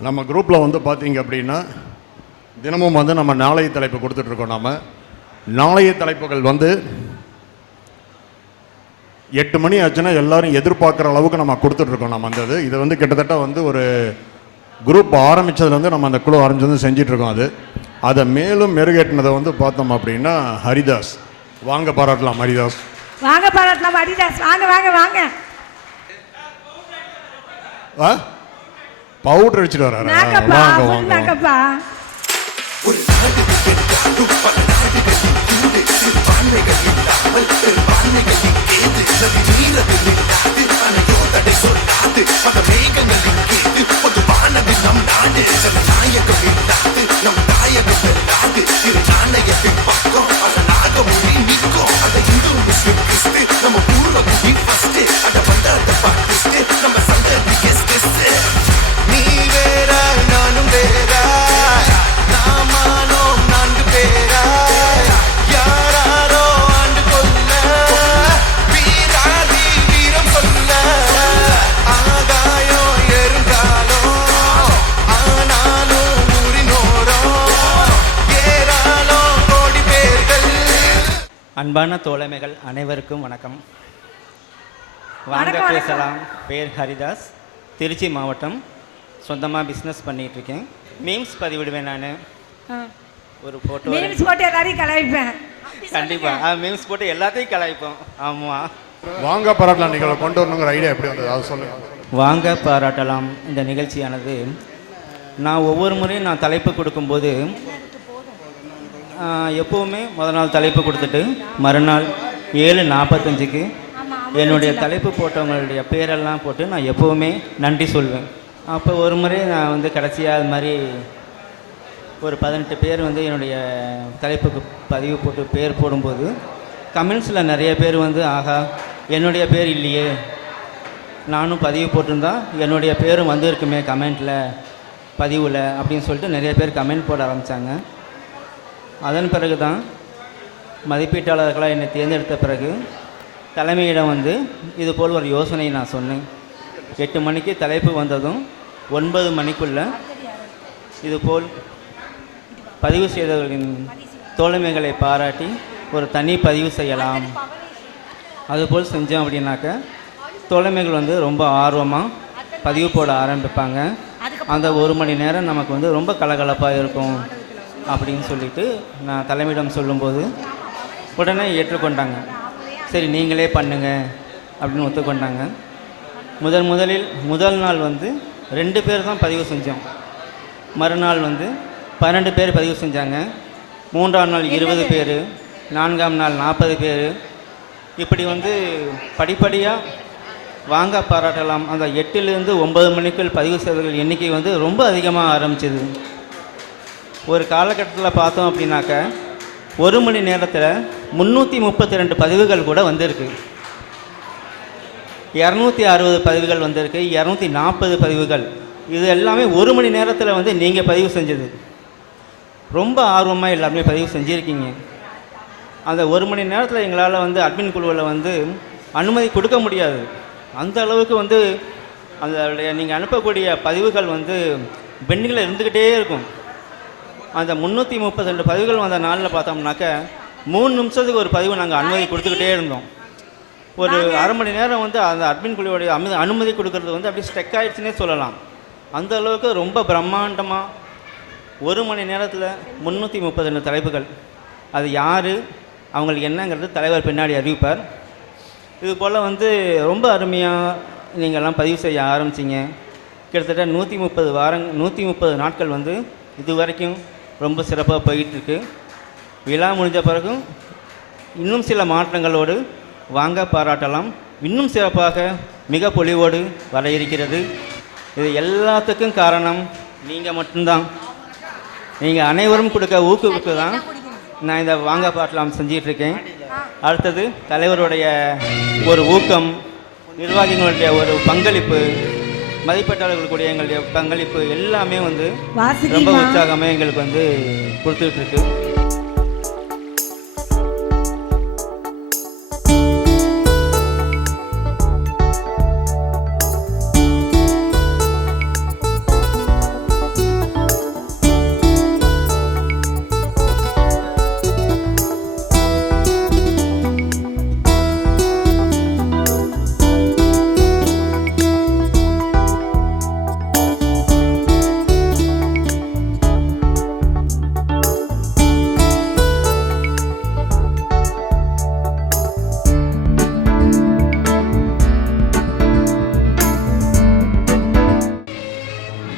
நம்ம குரூப்பில் வந்து பார்த்தீங்க அப்படின்னா தினமும் வந்து நம்ம நாளைய தலைப்பு கொடுத்துட்ருக்கோம் நாம. நாளைய தலைப்புகள் வந்து எட்டு மணி ஆச்சுன்னா எல்லாரும் எதிர்பார்க்குற அளவுக்கு நம்ம கொடுத்துட்ருக்கோம் நம்ம அந்த இது. இது வந்து கிட்டத்தட்ட வந்து ஒரு குரூப் ஆரம்பித்ததுலேருந்து நம்ம அந்த குழு ஆரம்பிச்சது செஞ்சிட்ருக்கோம் அது. அதை மேலும் மெருகேற்றினதை வந்து பார்த்தோம் அப்படின்னா ஹரிதாஸ். வாங்க பாராட்டலாம் ஹரிதாஸ். வாங்க பாராட்டலாம் அடிதாஸ் வாங்க வாங்க வாங்க. ஆ? பவுடர் அடிச்சிட்டு வர்றாரா மேக்கப்பா வாங்க ஃபுல் வாங்க மேக்கப்பா நீ அன்பான தோழமைகள் அனைவருக்கும் வணக்கம். வாங்க. பேசலாம். பேர் ஹரிதாஸ். திருச்சி மாவட்டம். சொந்தமாக பிஸ்னஸ் பண்ணிட்டு இருக்கேன் மீம்ஸ் பதிவிடுவேன் நான். ஒரு ஃபோட்டோ மீன்ஸ் போட்டு எல்லாரையும் கலாய்ப்பேன். கண்டிப்பாக மீம்ஸ் போட்டு எல்லாத்தையும் கலாய்ப்போம். ஆமாம் வாங்க பாராட்டலாம் நிகழ்வை கொண்டு வரணுங்கிற ஐடியா எப்படி வந்தது? அதை சொல்லுங்க. வாங்க பாராட்டலாம். இந்த நிகழ்ச்சியானது நான் ஒவ்வொரு முறையும் நான் தலைப்பு கொடுக்கும்போது எப்போவுமே முதல் நாள் தலைப்பு கொடுத்துட்டு மறுநாள் ஏழு நாற்பத்தஞ்சுக்கு என்னுடைய தலைப்பு போட்டவங்களுடைய பேரெல்லாம் போட்டு நான் எப்போவுமே நன்றி சொல்வேன். அப்போ ஒரு முறை நான் வந்து கடைசியாக அது மாதிரி ஒரு பதினெட்டு பேர் வந்து என்னுடைய தலைப்புக்கு பதிவு போட்டு பேர் போடும்போது கமெண்ட்ஸில் நிறைய பேர் வந்து ஆகா என்னுடைய பேர் இல்லையே. நானும் பதிவு போட்டிருந்தா என்னுடைய பேரும் வந்திருக்குமே கமெண்ட்டில் பதிவில் அப்படின்னு சொல்லிட்டு நிறைய பேர் கமெண்ட் போட ஆரம்பித்தாங்க அதன் பிறகு தான் மதிப்பீட்டாளர்களாக என்னை தேர்ந்தெடுத்த பிறகு தலைமையிடம் வந்து இது போல் ஒரு யோசனையை நான் சொன்னேன். எட்டு மணிக்கு தலைப்பு வந்ததும் ஒன்பது மணிக்குள்ள இதுபோல் பதிவு செய்தவர்களின் தோழமைகளை பாராட்டி ஒரு தனி பதிவு செய்யலாம். அதுபோல் செஞ்சோம் அப்படின்னாக்க தோழமைகள் வந்து ரொம்ப ஆர்வமாக பதிவு போட ஆரம்பிப்பாங்க. அந்த ஒரு மணி நேரம் நமக்கு வந்து ரொம்ப கலகலப்பாக இருக்கும். அப்படின்னு சொல்லிட்டு நான் தலைமையிடம் சொல்லும்போது உடனே ஏற்றுக்கொண்டாங்க. சரி நீங்களே பண்ணுங்க அப்படின்னு ஒத்துக்கொண்டாங்க. முதல் முதலில் முதல் நாள் வந்து ரெண்டு பேர் தான் பதிவு செஞ்சோம். மறுநாள் வந்து பன்னெண்டு பேர் பதிவு செஞ்சாங்க. மூன்றாம் நாள் இருபது பேர் நான்காம் நாள் நாற்பது பேர். இப்படி வந்து படிப்படியாக வாங்க பாராட்டலாம். அந்த எட்டிலிருந்து ஒன்பது மணிக்குள் பதிவு செய்தவர்கள் எண்ணிக்கை வந்து ரொம்ப அதிகமாக ஆரம்பிச்சது. ஒரு காலகட்டத்தில் பார்த்தோம் அப்படின்னாக்க ஒரு மணி நேரத்தில் முந்நூற்றி முப்பத்தி ரெண்டு பதிவுகள் கூட வந்திருக்கு. இரநூத்தி அறுபது பதிவுகள் வந்திருக்கு இரநூத்தி நாற்பது பதிவுகள். இது எல்லாமே ஒரு மணி நேரத்தில் வந்து நீங்கள் பதிவு செஞ்சது. ரொம்ப ஆர்வமாக எல்லாருமே பதிவு செஞ்சுருக்கீங்க. அந்த ஒரு மணி நேரத்தில் எங்களால் வந்து அட்மின் குழுவில் வந்து அனுமதி கொடுக்க முடியாது. அந்த அளவுக்கு வந்து அந்த நீங்கள் அனுப்பக்கூடிய பதிவுகள் வந்து பெண்டிங்கில் இருந்துக்கிட்டே இருக்கும். அந்த முந்நூற்றி முப்பத்தி ரெண்டு பதிவுகள் வந்த நாளில் பார்த்தோம்னாக்க மூணு நிமிஷத்துக்கு ஒரு பதிவு நாங்கள் அனுமதி கொடுத்துக்கிட்டே இருந்தோம். ஒரு அரை மணி நேரம் வந்து அந்த அட்மின் குழுவுடைய அமி அனுமதி கொடுக்கறது வந்து அப்படியே ஸ்டெக் ஆயிடுச்சுன்னே சொல்லலாம். அந்த அளவுக்கு ரொம்ப பிரம்மாண்டமாக ஒரு மணி நேரத்தில் முந்நூற்றி முப்பத்தி ரெண்டு தலைப்புகள். அது யார் அவங்களுக்கு என்னங்கிறது தலைவர் பின்னாடி அறிவிப்பார். இது போல் வந்து ரொம்ப அருமையாக நீங்கள்லாம் பதிவு செய்ய ஆரம்பிச்சிங்க. கிட்டத்தட்ட நூற்றி முப்பது வாரங் நூற்றி முப்பது நாட்கள் வந்து இது வரைக்கும் ரொம்ப சிறப்பாக போயிட்டுருக்கு. விழா முடிஞ்ச பிறகும் இன்னும் சில மாற்றங்களோடு வாங்க பாராட்டலாம். இன்னும் சிறப்பாக மிக பொலிவோடு வர இருக்கிறது. இது எல்லாத்துக்கும் காரணம் நீங்கள் மட்டும்தான். நீங்கள் அனைவரும் கொடுக்க ஊக்குவிப்பு தான். நான் இந்த வாங்க பாட்டலாம் செஞ்சிகிட்ருக்கேன் அடுத்தது தலைவருடைய ஒரு ஊக்கம் நிர்வாகிகளுடைய ஒரு பங்களிப்பு மதிப்பீட்டாளர்களுடைய எங்களுடைய பங்களிப்பு எல்லாமே வந்து ரொம்ப மா. உற்சாகமாக எங்களுக்கு வந்து கொடுத்துட்டு இருக்கு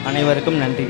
அனைவருக்கும் நன்றி.